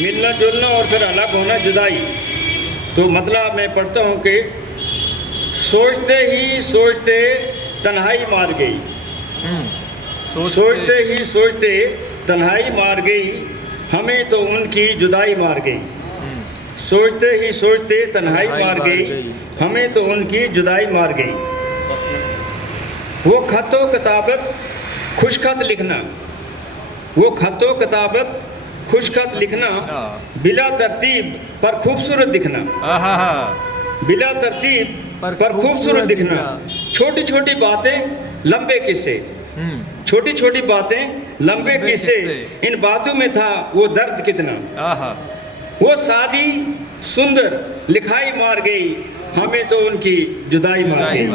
मिलना जुलना और फिर अलग होना जुदाई। तो मतलब मैं पढ़ता हूँ कि सोचते ही सोचते तन्हाई मार गई, सोचते ही सोचते तन्हाई मार गई, हमें तो उनकी जुदाई मार गई। सोचते ही सोचते तन्हाई मार गई, हमें तो उनकी जुदाई मार गई। वो खतो किताबत खुशखत लिखना, वो खतो किताबत खुशखत लिखना, बिला तरतीब पर खूबसूरत दिखना, बिला तरतीब पर खूबसूरत दिखना। छोटी छोटी बातें लंबे किस्से, छोटी छोटी बातें लंबे किस्से, इन बातों में था वो दर्द कितना। वो सादी सुंदर लिखाई मार गई, हमें तो उनकी जुदाई मार गई।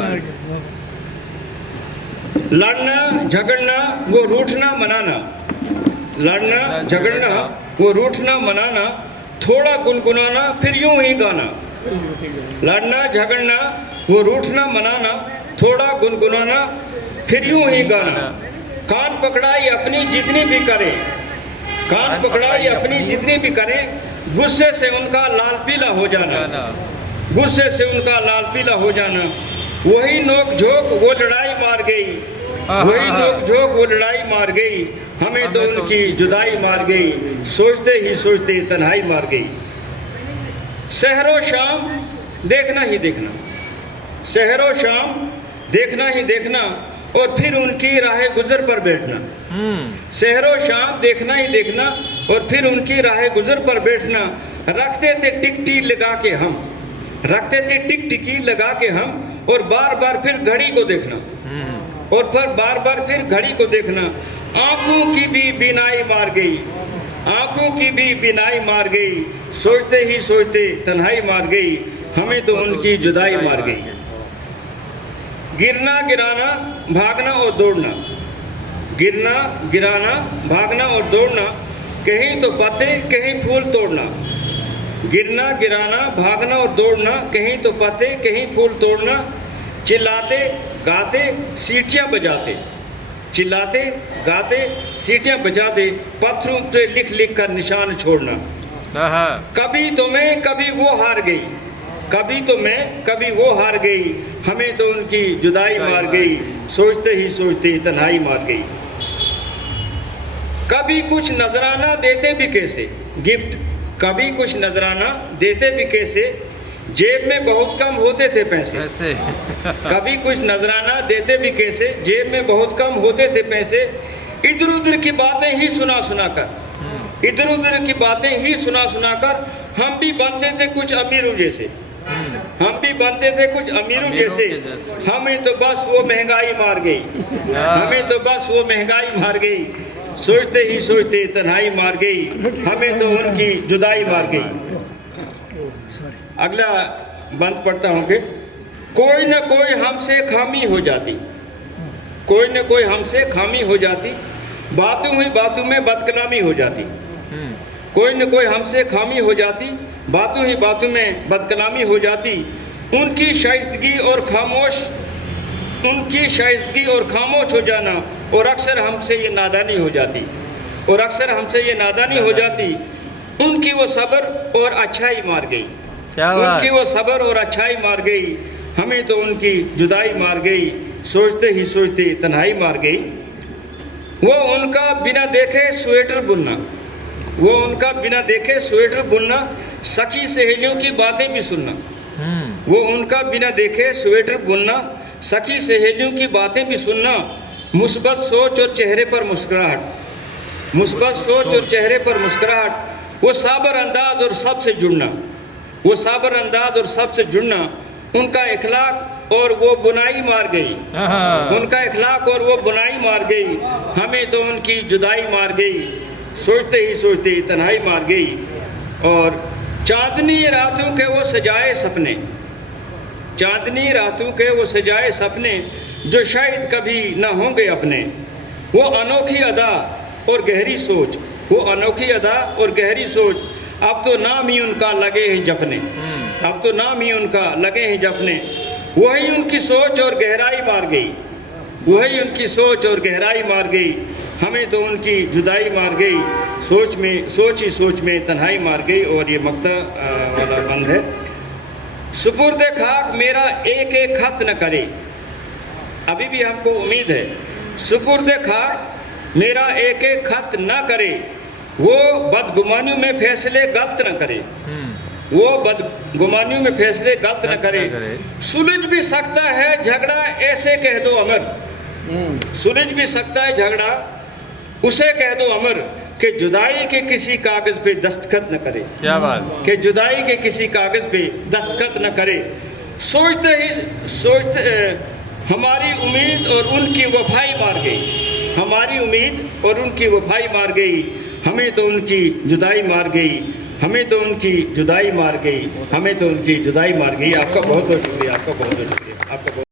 लड़ना झगड़ना वो रूठना मनाना, लड़ना झगड़ना वो रूठना मनाना, थोड़ा गुनगुनाना फिर यूं ही गाना। लड़ना झगड़ना वो रूठना मनाना, थोड़ा गुनगुनाना फिर यूं ही गाना। कान पकड़ाई अपनी जितनी भी करे, कान पकड़ाई अपनी जितनी भी करे, गुस्से से उनका लाल पीला हो जाना, गुस्से से उनका लाल पीला हो जाना। वही नोक झोंक वो लड़ाई मार गई, वही नोक झोंक वो लड़ाई मार गई, हमें तो उनकी जुदाई मार गई। सोचते ही सोचते तन्हाई मार गई। सहरो शाम देखना ही देखना, सहरो शाम देखना ही देखना, और फिर उनकी राह गुजर पर बैठना। सहरो शाम देखना ही देखना, और फिर उनकी राह गुजर पर बैठना। रखते थे टिकटी लगा के हम, रखते थे टिक टिकी लगा के हम, और बार बार फिर घड़ी को देखना, और फिर बार बार फिर घड़ी को देखना। आंखों की भी बीनाई मार गई, आंखों की भी बीनाई मार गई, सोचते ही सोचते तन्हाई मार गई, हमें तो उनकी जुदाई मार गई। गिरना गिराना भागना और दौड़ना, गिरना गिराना भागना और दौड़ना, कहीं तो पत्ते कहीं फूल तोड़ना। गिरना गिराना भागना और दौड़ना, कहीं तो पत्ते कहीं फूल तोड़ना। चिल्लाते गाते सीटियाँ बजाते, चिल्लाते गाते सीटियाँ बजाते, पत्थरों पे लिख लिख कर निशान छोड़ना। कभी तो मैं कभी वो हार गई, कभी तो मैं कभी वो हार गई, हमें तो उनकी जुदाई मार गई। सोचते ही सोचते तन्हाई मार गई। कभी कुछ नजराना देते भी कैसे, गिफ्ट कभी कुछ नजराना देते भी कैसे, जेब में बहुत कम होते थे पैसे। कभी कुछ नजराना देते भी कैसे, जेब में बहुत कम होते थे पैसे। इधर उधर की बातें ही सुना सुना कर, इधर उधर की बातें ही सुना सुना कर, हम भी बनते थे कुछ अमीरों जैसे, हम भी बनते थे कुछ अमीरों जैसे। हमें तो बस वो महंगाई मार गई, हमें तो बस वो महंगाई मार गई। सोचते ही सोचते तन्हाई मार गई, हमें तो उनकी जुदाई मार गई। अगला बंद पढ़ता हूँ कि कोई न कोई हमसे खामी हो जाती, कोई न कोई हमसे खामी हो जाती, बातों ही बातों में बदकलामी हो जाती। कोई न कोई हमसे खामी हो जाती, बातों ही बातों में बदकलामी हो जाती। उनकी शाइस्तगी और खामोश, उनकी शाइस्तगी और खामोश हो जाना, और अक्सर हमसे ये नादानी हो जाती, और अक्सर हमसे ये नादानी हो जाती। उनकी वो सब्र और अच्छाई मार गई, उनकी वो सब्र और अच्छाई मार गई, हमें तो उनकी जुदाई मार गई। सोचते ही सोचते तन्हाई मार गई। वो उनका बिना देखे स्वेटर बुनना, वो उनका बिना देखे स्वेटर बुनना, सखी सहेलियों की बातें भी सुनना। वो उनका बिना देखे स्वेटर बुनना, सखी सहेलियों की बातें भी सुनना। मुस्बत सोच और चेहरे पर मुस्कुराहट, मुस्बत सोच और चेहरे पर मुस्कुराहट। वो साबर अंदाज और सबसे जुड़ना, वो साबर अंदाज और सबसे जुड़ना। उनका इखलाक और वो बुनाई मार गई, उनका इखलाक और वो बुनाई मार गई, हमें तो उनकी जुदाई मार गई। सोचते ही सोचते तन्हाई मार गई। और चांदनी रातों के वो सजाए सपने, चांदनी रातों के वो सजाए सपने, जो शायद कभी ना होंगे अपने। वो अनोखी अदा और गहरी सोच, वो अनोखी अदा और गहरी सोच, अब तो नाम ही उनका लगे हैं जपने, अब तो नाम ही उनका लगे हैं जपने। वही उनकी सोच और गहराई मार गई, वही उनकी सोच और गहराई मार गई, हमें तो उनकी जुदाई मार गई। सोच ही सोच में तन्हाई मार गई। और ये मक्ता वाला बंद है। सुपुर्द खाक मेरा एक एक खत न करे, अभी भी हमको उम्मीद है। सुपुर्द खाक मेरा एक एक खत न करे, वो बदगुमानियों में फैसले गलत न करे, वो बदगुमानियों में फैसले गलत न करे। सुलझ भी सकता है झगड़ा ऐसे कह दो अमर, सुलझ भी सकता है झगड़ा उसे कह दो अमर, कि जुदाई के किसी कागज पे दस्तखत न करे। क्या बात, कि जुदाई के किसी कागज पे दस्तखत न करे। सोचते हमारी उम्मीद और उनकी वफाई मार गई, हमारी उम्मीद और उनकी वफाई मार गई। हमें तो उनकी जुदाई मार गई, हमें तो उनकी जुदाई मार गई, हमें तो उनकी जुदाई मार गई। आपका बहुत बहुत शुक्रिया, आपका बहुत बहुत शुक्रिया, आपका बहुत